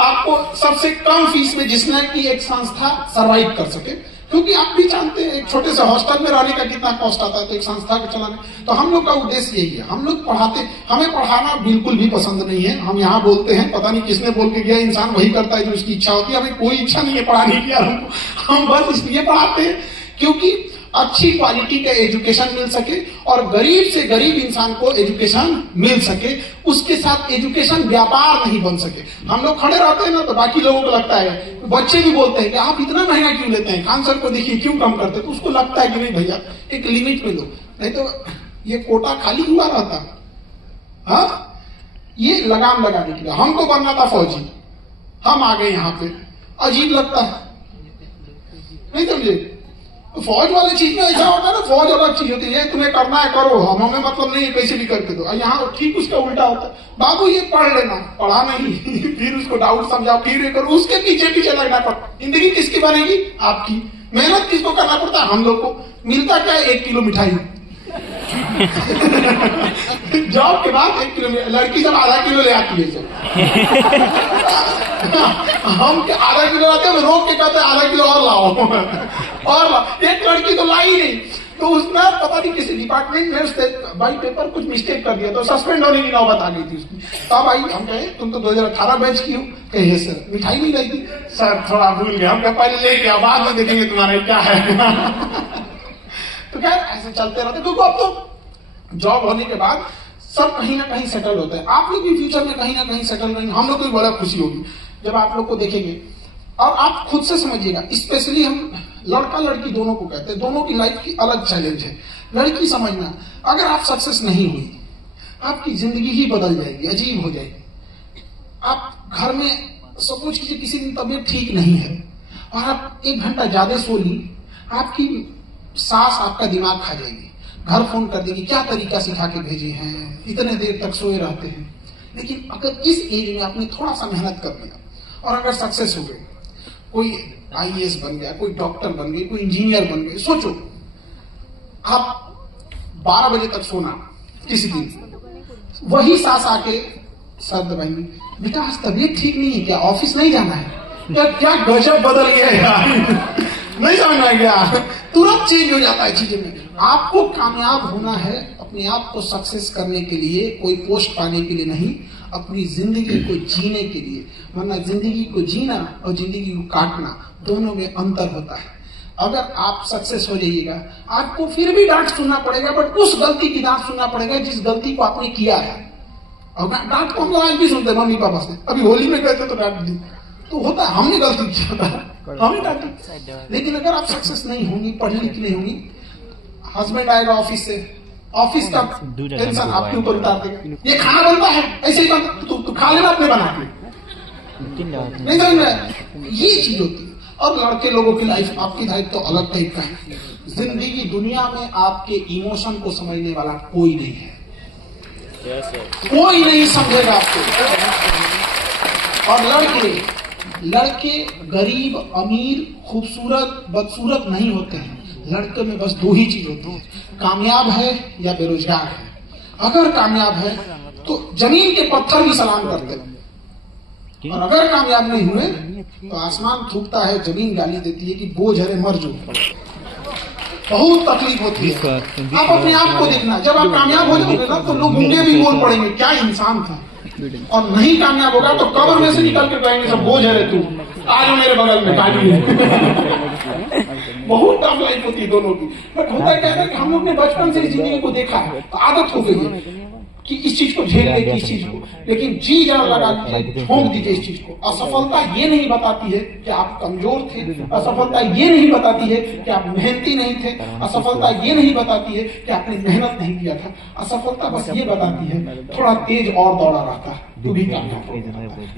आपको सबसे कम फीस में, जिसमें कि एक संस्था सर्वाइव कर सके। क्योंकि आप भी जानते हैं एक छोटे से हॉस्टल में रहने का कितना कॉस्ट आता है, तो एक संस्था को चलाने। तो हम लोग का उद्देश्य यही है। हम लोग पढ़ाते, हमें पढ़ाना बिल्कुल भी पसंद नहीं है। हम यहाँ बोलते हैं, पता नहीं किसने बोल के गया, इंसान वही करता है जो उसकी इच्छा होती है। हमें कोई इच्छा नहीं है पढ़ाने की, हम बस इसलिए पढ़ाते हैं क्योंकि अच्छी क्वालिटी का एजुकेशन मिल सके और गरीब से गरीब इंसान को एजुकेशन मिल सके। उसके साथ एजुकेशन व्यापार नहीं बन सके। हम लोग खड़े रहते हैं ना, तो बाकी लोगों को लगता है, बच्चे भी बोलते हैं कि आप इतना महंगा क्यों लेते हैं, खान सर को देखिए क्यों कम करते, तो उसको लगता है कि नहीं भैया एक लिमिट में लो, नहीं तो ये कोटा खाली हुआ रहता। हाँ, ये लगाम लगाने के लिए हमको बनना था फौजी, हम आ गए यहाँ पे, अजीब लगता है, नहीं समझे? फौज वाली चीज में ऐसा होता है ना, फौज अलग चीज होती है, तुम्हें करना है करो, हमें मतलब नहीं है कैसे भी करके दो। यहाँ ठीक उसका उल्टा होता है, बाबू ये पढ़ लेना, पढ़ा नहीं फिर उसको डाउट समझाओ, फिर ये करो, उसके पीछे पीछे लगना पड़ता। जिंदगी किसकी बनेगी? आपकी। मेहनत किसको करना पड़ता है? हम लोग को। मिलता क्या है? 1 किलो मिठाई। जॉब के बाद 1 किलो, लड़की सब आधा किलो ले आती है सब। हम आधा किलो लाते हैं, रोक के कहते हैं आधा किलो और लाओ और लाओ। एक लड़की तो लाई नहीं, तो उसमें पता नहीं किसी डिपार्टमेंट डिपार्टमेंट में उसने बाई पेपर कुछ मिस्टेक कर दिया तो सस्पेंड होने की नौबत आ गई थी उसकी। तब आई, हम कहे तुम तो 2018 बैच की हो, कहे सर मिठाई नहीं लाई थी, सर थोड़ा भूल गया, हम कहे पहले ले गया बाद में देखेंगे तुम्हारा क्या है। तो क्या ऐसे चलते रहते, क्योंकि अब तो जॉब होने के बाद सब कहीं ना कहीं सेटल होता है। आप लोग भी फ्यूचर में कहीं ना कहीं सेटल रहेंगे, हम लोग को भी बड़ा खुशी होगी जब आप लोग को देखेंगे। और आप खुद से समझिएगा, स्पेशली हम लड़का लड़की दोनों को कहते हैं, दोनों की लाइफ की अलग चैलेंज है। लड़की समझना, अगर आप सक्सेस नहीं हुई आपकी जिंदगी ही बदल जाएगी, अजीब हो जाएगी। आप घर में सपोज कीजिए किसी दिन तबीयत ठीक नहीं है और आप 1 घंटा ज्यादा सो ली, आपकी सास आपका दिमाग खा जाएगी, घर फोन कर देगी, क्या तरीका सिखा के भेजे हैं, इतने देर तक सोए रहते हैं। लेकिन अगर इस एज में आपने थोड़ा सा मेहनत कर लिया और अगर सक्सेस हो गए, कोई IAS बन गया, कोई डॉक्टर बन गई, कोई इंजीनियर बन गए, सोचो आप 12 बजे तक सोना, किसी दिन वही सास आके सर दबाएंगे, बेटा आज तबीयत ठीक नहीं है क्या, ऑफिस नहीं जाना है क्या, क्या गजब बदल गया यार। नहीं समझ में गया, तुरंत चेंज हो जाता है चीजें में। आपको कामयाब होना है, अपने आप को सक्सेस करने के लिए, कोई पोस्ट पाने के लिए नहीं, अपनी जिंदगी को जीने के लिए। वरना जिंदगी को जीना और जिंदगी को काटना दोनों में अंतर होता है। अगर आप सक्सेस हो जाइएगा, आपको फिर भी डांट सुनना पड़ेगा, बट उस गलती की डांट सुनना पड़ेगा जिस गलती को आपने किया है। और डांट को हम लोग आज भी सुनते हैं मम्मी पापा से, अभी होली में गए थे तो डांट दी, तो होता है हमने गलती किया था, हमें डांटा। लेकिन अगर आप सक्सेस नहीं होंगी, पढ़ी लिखी नहीं होंगी, हस्बैंड आएगा ऑफिस से, ऑफिस का टेंशन आपके ऊपर उतार देगा, ये खाना बनता है ऐसे ही बनता, तू खा लेना अपने बना के, नहीं समझ में, ये चीज होती है। और लड़के लोगों की लाइफ, आपकी लाइफ तो अलग टाइप का है। जिंदगी दुनिया में आपके इमोशन को समझने वाला कोई नहीं है, कोई नहीं समझेगा आपको। और लड़के गरीब अमीर खूबसूरत बदसूरत नहीं होते हैं। लड़के में बस 2 ही चीज होती है, कामयाब है या बेरोजगार है। अगर कामयाब है तो जमीन के पत्थर भी सलाम करते हैं, और अगर कामयाब नहीं हुए तो आसमान थूकता है, जमीन गाली देती है कि बोझ हरे मर जो। बहुत तकलीफ होती है। आप अपने आप को देखना, जब आप कामयाब हो जाओगे ना तो लोग मुझे भी बोल पड़ेंगे क्या इंसान था, और नहीं कामयाब होगा तो कब्र में से निकल के कहेंगे सब बोझ है तू, आज मेरे बगल में गाली है। बहुत टफ लाइफ होती है दोनों की। बट होता क्या है कि हम लोग ने बचपन से इस जिंदगी को देखा है तो आदत हो गई है कि इस चीज को झेलने की, इस चीज को। लेकिन जी जान लगा दीजिए, ठोक दीजिए इस चीज को। असफलता ये नहीं बताती है कि आप कमजोर थे, असफलता ये नहीं बताती है कि आप मेहनती नहीं थे, असफलता ये नहीं बताती है कि आपने मेहनत नहीं किया था। असफलता बस ये बताती है थोड़ा तेज और दौड़ा रहता तू भी कामयाब हो,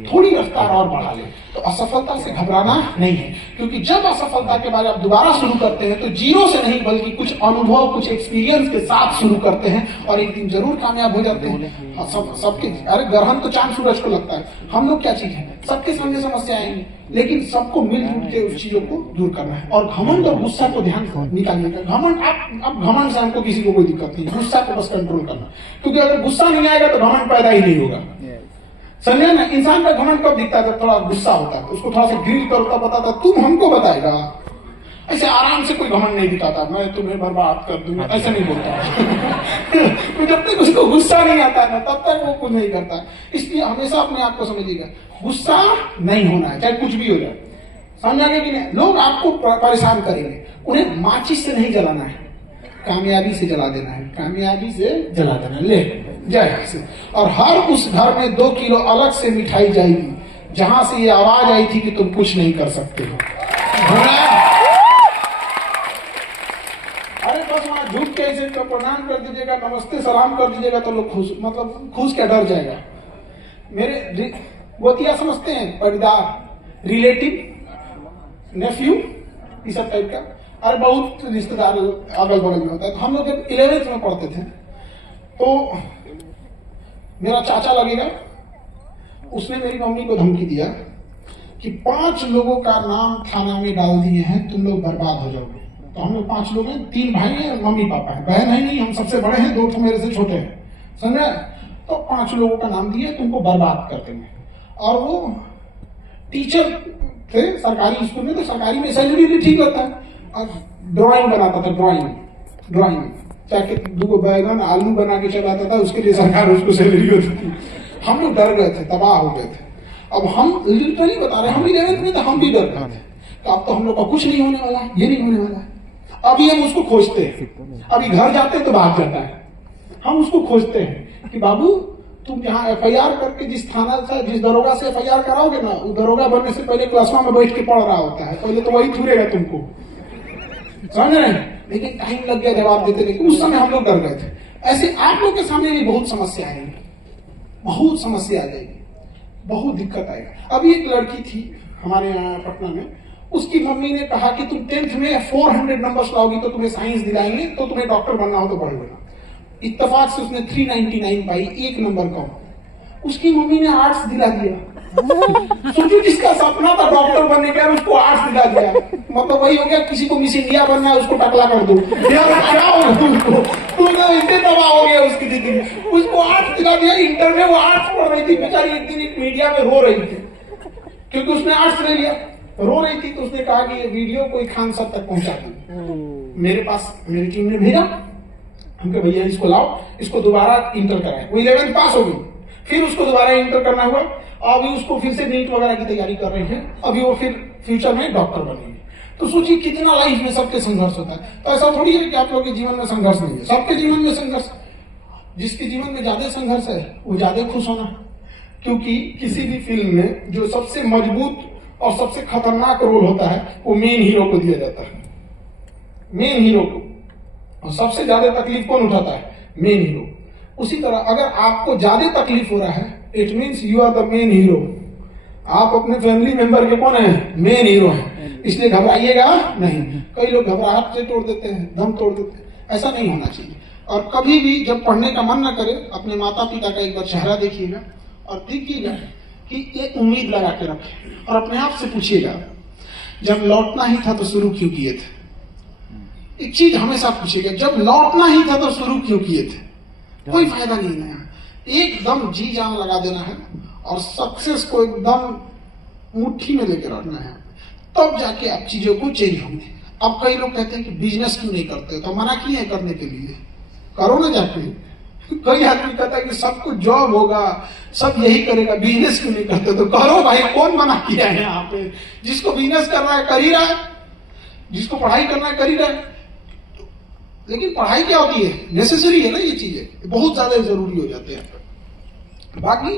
थोड़ी रफ्तार और बढ़ा ले। तो असफलता से घबराना नहीं है, क्योंकि जब असफलता के बाद आप दोबारा शुरू करते हैं तो जीरो से नहीं बल्कि कुछ अनुभव, कुछ एक्सपीरियंस के साथ शुरू करते हैं और एक दिन जरूर कामयाब हो जाते हैं। सबके, अरे ग्रहण तो चांद सूरज को लगता है, हम लोग क्या चीज है, सबके सामने समस्या आएंगी, लेकिन सबको मिलजुल के उस चीजों को दूर करना है। और घमंड और गुस्सा को ध्यान निकालने का। घमंड, अब घमंड से हमको किसी को कोई दिक्कत नहीं, गुस्सा को बस कंट्रोल करना, क्योंकि अगर गुस्सा नहीं आएगा तो घमंड पैदा ही नहीं होगा। समझे ना, इंसान का घमंड कब दिखता है, थोड़ा गुस्सा होता है, उसको थोड़ा सा गिल कर बताता तुम हमको बताएगा। ऐसे आराम से कोई घमंड नहीं दिखाता, मैं तुम्हें बर्बाद कर दूंगा, ऐसा नहीं बोलता। तो जब तक उसको गुस्सा नहीं आता ना तब तक वो कुछ नहीं करता। इसलिए हमेशा अपने आप को समझिएगा, गुस्सा नहीं होना है चाहे कुछ भी हो जाए। समझ आगे कि नहीं, लोग आपको परेशान करेंगे, उन्हें माचिस से नहीं जलाना है, कामयाबी से जला देना है, कामयाबी से जला देना है। ले जाए से, और हर उस घर में 2 किलो अलग से मिठाई जाएगी जहां से ये आवाज आई थी कि तुम कुछ नहीं कर सकते हो। अरे बस वहां झुक के ऐसे तो प्रणाम कर दीजिएगा, नमस्ते सलाम कर दीजिएगा तो लोग खुश, मतलब खुश क्या डर जाएगा। मेरे गोतिया समझते हैं, परिवार, रिलेटिव, नेफ्यू, इस सब टाइप का। अरे बहुत रिश्तेदार अगल बगल में होता है। तो हम लोग जब 11th में पढ़ते थे तो मेरा चाचा लगेगा, उसने मेरी मम्मी को धमकी दिया कि 5 लोगों का नाम थाना में डाल दिए हैं, तुम लोग बर्बाद हो जाओगे। तो हम लोग 5 लोग हैं, 3 भाई हैं, मम्मी पापा है, बहन है नहीं, हम सबसे बड़े हैं, 2 मेरे से छोटे हैं, समझे। तो 5 लोगों का नाम दिए, तुमको बर्बाद कर देंगे। और वो टीचर थे सरकारी स्कूल में, तो सरकारी में सैलरी भी ठीक लगता है। और ड्राइंग बनाता था, ड्राइंग चाहे दो बैगन आलू बना के चलाता था, उसके लिए सरकार उसको सैलरी होती थी। हम लोग डर गए थे, तबाह हो गए थे। अब हम लिटरली बता रहे हैं, हम 11th में थे, हम भी डर गए थे। तो अब तो हम लोग का कुछ नहीं होने वाला है, ये नहीं होने वाला है। अभी हम उसको खोजते हैं, अभी घर जाते हैं तो भाग जाता है। हम उसको खोजते हैं कि बाबू तुम जहाँ FIR करके जिस थाना से, जिस दरोगा से FIR कराओगे ना, वो दरोगा बनने से पहले क्लासवा में बैठ के पढ़ रहा होता है, पहले तो वही थूरेगा तुमको, समझ रहे हैं? लेकिन टाइम लग गया जवाब देते, लेकिन उस समय हम लोग डर गए थे। ऐसे आप लोग के सामने भी बहुत समस्या आएगी, बहुत समस्या आ जाएगी, बहुत दिक्कत आएगा। अभी एक लड़की थी हमारे यहाँ पटना में, उसकी मम्मी ने कहा कि तुम 10th में 400 नंबर्स लाओगी तो तुम्हें साइंस दिलाएंगे, तो तुम्हें डॉक्टर बनना हो तो पढ़ लेना। इत्तेफाक से उसने 399 पाई, 1 नंबर कम। उसकी मम्मी ने आर्ट्स दिला दिया। सोचो जिसका सपना था डॉक्टर बनने का, उसको आर्ट्स दिला दिया। मतलब वही हो गया, किसी को मिस इंडिया बनना है उसको टकला कर दो, यार क्या होगा उसको, तो इतने दबाव हो गया उसकी दीदी, उसको आर्ट्स दिला दिया। इंटर में वो आर्ट्स पढ़ रही थी बेचारी, एक दिन एक मीडिया में रो रही थी क्योंकि उसने आर्ट्स ले लिया। रो रही थी तो उसने कहा कि ये वीडियो कोई खान साहब तक पहुंचा दो। मेरे पास मेरी टीम ने भेजा, हमको भैया इसको लाओ, इसको दोबारा इंटर कराए। वो 11th पास हो गई, फिर उसको दोबारा इंटर करना हुआ। अभी उसको फिर से नीट वगैरह की तैयारी कर रहे हैं, अभी वो फिर फ्यूचर में डॉक्टर बनेंगे। तो सोचिए कितना लाइफ में सबके संघर्ष होता है। तो ऐसा थोड़ी है कि आप लोग के जीवन में संघर्ष नहीं है, सबके जीवन में संघर्ष। जिसके जीवन में ज्यादा संघर्ष है वो ज्यादा खुश होना, क्योंकि किसी भी फिल्म में जो सबसे मजबूत और सबसे खतरनाक रोल होता है वो मेन हीरो को दिया जाता है, मेन हीरो को। और सबसे ज्यादा तकलीफ कौन उठाता है? Main hero. उसी तरह अगर आपको ज्यादा तकलीफ हो रहा है, it means you are the main hero. आप अपने फैमिली मेंबर के कौन है? मेन हीरो है, इसलिए घबराइएगा नहीं। कई लोग घबराहट से तोड़ देते हैं, दम तोड़ देते हैं, ऐसा नहीं होना चाहिए। और कभी भी जब पढ़ने का मन न करे, अपने माता पिता का एक बार चेहरा देखिएगा और देखिएगा कि एक उम्मीद लगा के रखें, और अपने आप से पूछिएगा जब लौटना ही था तो शुरू क्यों किए थे? एक चीज हमेशा पूछिएगा, जब लौटना ही था तो शुरू क्यों किए थे? कोई फायदा नहीं है। एकदम जी जान लगा देना है और सक्सेस को एकदम मुट्ठी में लेकर रखना है, तब जाके आप चीजों को चेंज होंगे। अब कई लोग कहते हैं कि बिजनेस क्यों नहीं करते, तो मना किए करने के लिए, करो ना जाके। कई आदमी कहता है कि सबको जॉब होगा, सब यही करेगा, बिजनेस क्यों नहीं करते? तो करो भाई, कौन मना किया है? यहाँ पे जिसको बिजनेस करना है कर ही रहा है, जिसको पढ़ाई करना है कर ही रहा है। लेकिन पढ़ाई क्या होती है? नेसेसरी है ना, ये चीजें बहुत ज्यादा जरूरी हो जाते हैं। बाकी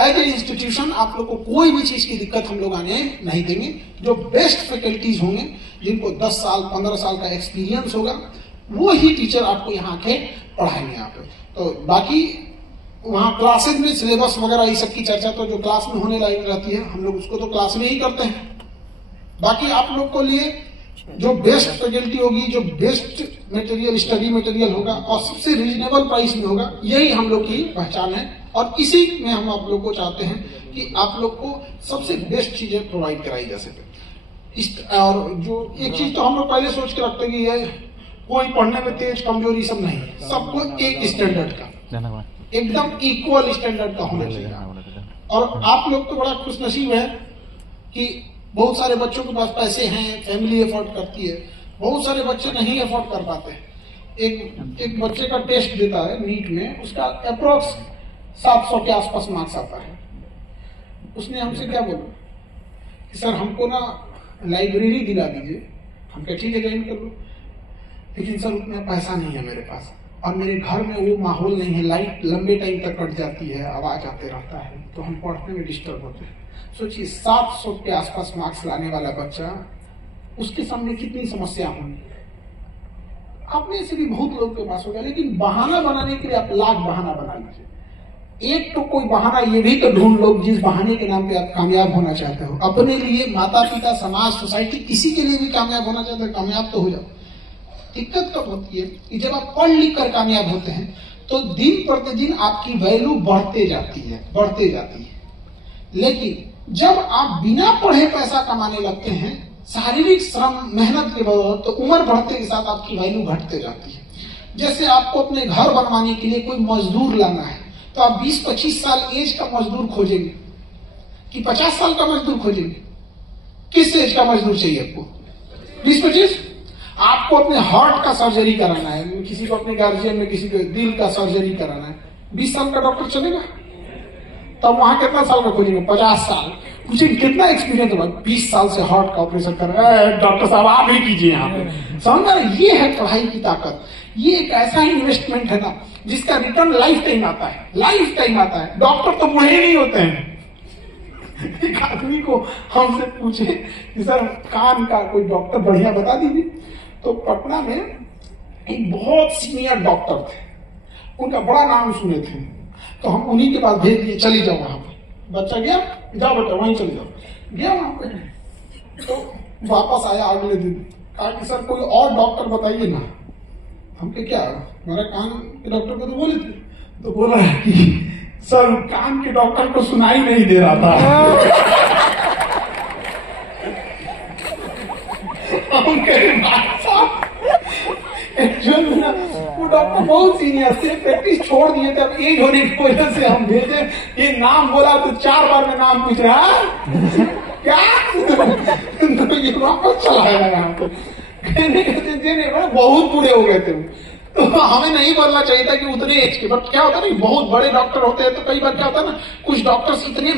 एज ए इंस्टीट्यूशन आप लोग को कोई भी चीज की दिक्कत हम लोग आने नहीं देंगे। जो बेस्ट फैकल्टीज होंगे, जिनको 10 साल 15 साल का एक्सपीरियंस होगा, वो ही टीचर आपको यहाँ के पढ़ाएंगे यहाँ पे। तो बाकी वहाँ क्लासेज में सिलेबस वगैरह ये सब की चर्चा तो जो क्लास में होने लायक रहती है, हम लोग उसको तो क्लास में ही करते हैं। बाकी आप लोग को लिए जो बेस्ट फैकल्टी होगी, जो बेस्ट मटेरियल, स्टडी मटेरियल होगा और सबसे रीजनेबल प्राइस में होगा, यही हम लोग की पहचान है। और इसी में हम आप लोग को चाहते हैं कि आप लोग को सबसे बेस्ट चीजें प्रोवाइड कराई जा सके। और जो एक चीज तो हम लोग पहले सोच के रखते हैं कि ये कोई पढ़ने में तेज कमजोरी सब नहीं, सबको एक स्टैंडर्ड का, एकदम इक्वल स्टैंडर्ड का होना चाहिए। और आप लोग तो बड़ा खुशनसीब है कि बहुत सारे बच्चों के पास पैसे हैं, फैमिली एफोर्ड करती है, बहुत सारे बच्चे नहीं एफोर्ड कर पाते। एक बच्चे का टेस्ट देता है नीट में, उसका अप्रोक्स 700 के आसपास मार्क्स आता है। उसने हमसे क्या बोला कि सर हमको ना लाइब्रेरी दिला दीजिए। हम कहे ठीक है ज्वाइन कर लो, लेकिन सर उतना पैसा नहीं है मेरे पास, और मेरे घर में वो माहौल नहीं है, लाइट लंबे टाइम तक कट जाती है, आवाज आते रहता है, तो हम पढ़ने में डिस्टर्ब होते हैं। सोचिए 700 के आसपास मार्क्स लाने वाला बच्चा, उसके सामने कितनी समस्या होंगी। आप में से भी बहुत लोग के पास होगा, लेकिन बहाना बनाने के लिए आप लाख बहाना बना लीजिए। एक तो कोई बहाना ये भी तो ढूंढ लो जिस बहाने के नाम पे आप कामयाब होना चाहते हो, अपने लिए, माता पिता, समाज, सोसाइटी, किसी के लिए भी कामयाब होना चाहते हो, कामयाब तो हो जाओ। दिक्कत कब होती है कि जब आप पढ़ लिख कर कामयाब होते हैं तो दिन प्रतिदिन आपकी वैल्यू बढ़ते जाती है। लेकिन जब आप बिना पढ़े पैसा कमाने लगते हैं, शारीरिक श्रम, मेहनत के बदौलत, तो उम्र बढ़ते के साथ आपकी वैल्यू घटते जाती है। जैसे आपको अपने घर बनवाने के लिए कोई मजदूर लाना है, तो आप 20-25 साल एज का मजदूर खोजेंगे कि 50 साल का मजदूर खोजेंगे? किस एज का मजदूर चाहिए आपको? 20-25? आपको अपने हार्ट का सर्जरी कराना है, किसी को अपने गार्जियन में किसी को दिल का सर्जरी कराना है, 20 साल का डॉक्टर चलेगा? तब वहां कितना साल का खोजेंगे? 50 साल। मुझे कितना एक्सपीरियंस हुआ, 20 साल से हार्ट का ऑपरेशन कर रहा है, डॉक्टर साहब आप ही कीजिए यहाँ पे। समझ रहे? ये है पढ़ाई की ताकत। ये एक ऐसा इन्वेस्टमेंट है ना जिसका रिटर्न लाइफ टाइम आता है, लाइफ टाइम आता है। डॉक्टर तो बूढ़े नहीं होते हैं। एक आदमी को हमसे पूछे कि सर कान का कोई डॉक्टर बढ़िया बता दीजिए, तो पटना में एक बहुत सीनियर डॉक्टर थे, उनका बड़ा नाम सुने थे, तो हम उन्हीं के पास भेज दिए, चली जाओ वहां पे। बच्चा गया, जाओ बेटा वहीं चले जाओ। गया वहां पे, तो वापस आया अगले दिन, कहा कि सर कोई और डॉक्टर बताइए ना। हमके क्या, हमारा कान के डॉक्टर को तो बोले थे, तो बोला कि सर कान के डॉक्टर को सुनाई नहीं दे रहा था। हम कहे भाई साहब, वो डॉक्टर बहुत सीनियर थे, प्रैक्टिस छोड़ दिए थे, अब एज होने की वजह से हम भेजे। ये नाम बोला तो 4 बार में नाम पूछ रहा है क्या, तो ये वापस चला आया यहाँ पे। बहुत बुरे हो गए थे, तो हमें नहीं बोलना चाहिए था कि उतने एज के। बट क्या होता है ना, बहुत बड़े डॉक्टर होते हैं तो कई बार क्या होता है ना, कुछ डॉक्टर्स इतने